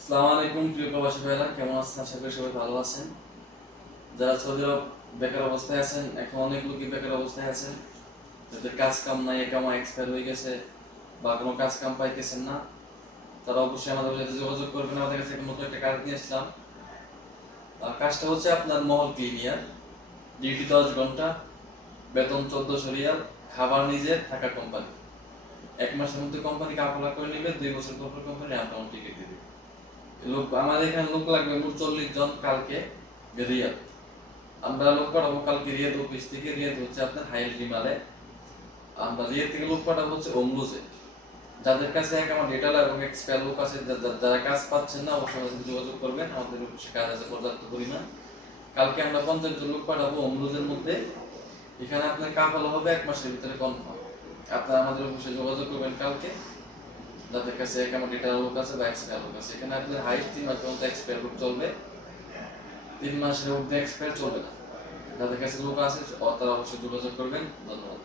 আসসালামু আলাইকুম প্রিয় প্রবাসী ভাইরা, কেমন আছেন? আশা করি সবাই ভালো আছেন। যারা সৌদি আরব বেকার অবস্থায় আছেন, এখন অনেক লোকই বেকার অবস্থায় আছেন, যাদের কাজ কাম নাই, একামা এক্সপায়ার হয়ে গেছে বা কোনো কাজ কাম পাইতেছেন না, তারা অবশ্যই আমাদের সাথে যোগাযোগ করবেন। আমাদের কাছে নতুন একটা কাজ নিয়ে আসলাম। কাজটা হচ্ছে আপনার মহল ক্লিনিয়ার, ডিউটি 10 ঘন্টা, বেতন 1400 রিয়াল, খাবার নিজের, থাকা কোম্পানি। 1 মাসের মধ্যে কোম্পানি কাপড় করে নেবে, 2 বছর পর কোম্পানি আপনার টিকিট দিবে। লোক আমাদের এখানে লোক লাগবে মোট 40 জন। কালকে রিয়াদ আমরা লোক পাঠাবো, কালকে রিয়াদ অফিস থেকে। রিয়াদ হচ্ছে আপনার হাইল রিমালে। আমরা রিয়াদ থেকে লোক পাঠাবো হচ্ছে ওমলুজে। যাদের কাছে এক আমার ডেটা এবং এক্সপায়ার লোক আছে, যারা কাজ পাচ্ছেন না, অবশ্যই আমাদের সাথে যোগাযোগ করবেন। আমাদের অফিসে কাজ আছে পর্যাপ্ত পরিমাণ। কালকে আমরা 50 জন লোক পাঠাবো ওমলুজের মধ্যে। এখানে আপনার কাফালা হবে 1 মাসের ভিতরে কনফার্ম। আপনারা আমাদের অফিসে যোগাযোগ করবেন কালকে, যাদের কাছে এক আমার ডেটা লোক আছে বা এক্সপায়ার লোক আছে। এখানে আপনার হাইট 3 মাস পর্যন্ত এক্সপায়ার লোক চলবে, 3 মাসের মধ্যে এক্সপায়ার চলবে না। যাদের কাছে লোক আছে তারা অবশ্যই যোগাযোগ করবেন। ধন্যবাদ।